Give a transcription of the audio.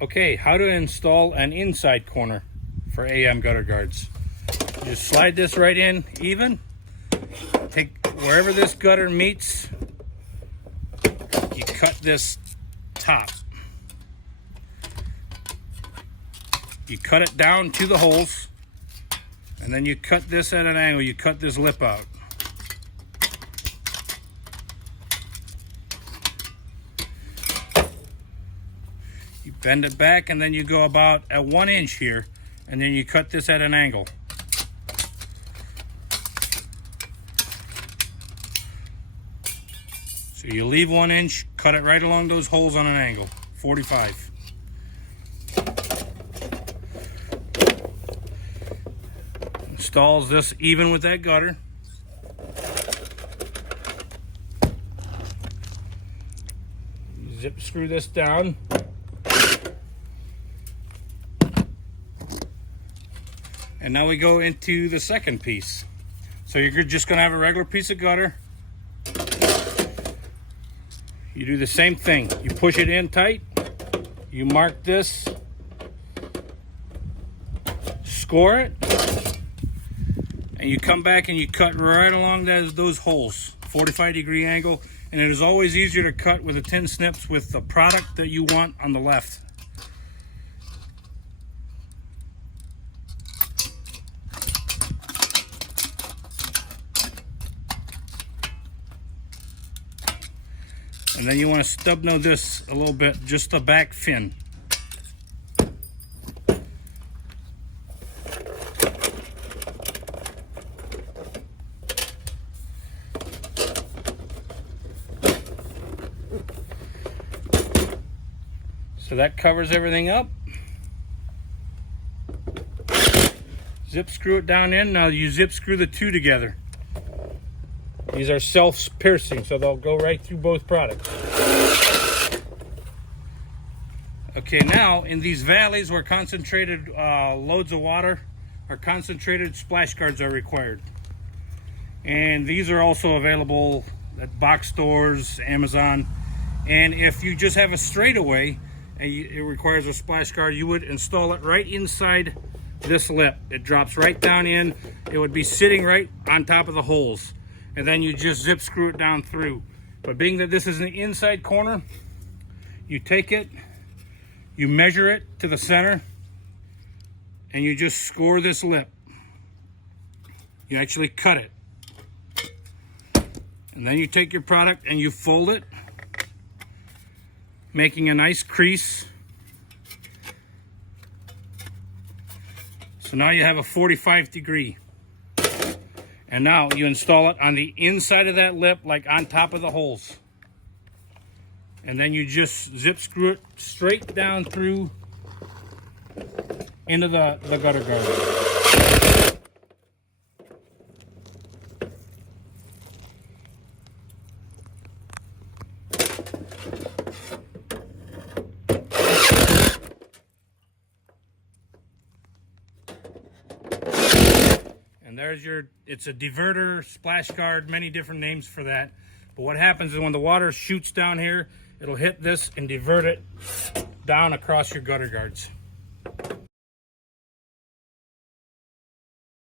Okay, how to install an inside corner for AM gutter guards. You just slide this right in even. Take wherever this gutter meets, you cut this top. You cut it down to the holes, and then you cut this at an angle. You cut this lip out. You bend it back, and then you go about at 1 inch here, and then you cut this at an angle. So you leave 1 inch, cut it right along those holes on an angle, 45. Installs this even with that gutter. Zip screw this down. And now we go into the second piece. So you're just gonna have a regular piece of gutter. You do the same thing. You push it in tight. You mark this. Score it. And you come back and you cut right along those holes, 45-degree angle. And it is always easier to cut with the tin snips with the product that you want on the left. And then you want to stub nose this a little bit, just the back fin. So that covers everything up. Zip screw it down in. Now you zip screw the two together. These are self-piercing, so they'll go right through both products. Okay, now in these valleys where concentrated loads of water or concentrated splash guards are required. And these are also available at box stores, Amazon. And if you just have a straightaway and it requires a splash guard, you would install it right inside this lip. It drops right down in. It would be sitting right on top of the holes. And then you just zip screw it down through. But being that this is an inside corner, you take it, you measure it to the center, and you just score this lip. You actually cut it. And then you take your product and you fold it, making a nice crease. So now you have a 45-degree. And now you install it on the inside of that lip, like on top of the holes. And then you just zip screw it straight down through into the gutter guard. And there's your, it's a diverter, splash guard, many different names for that. But what happens is when the water shoots down here, it'll hit this and divert it down across your gutter guards.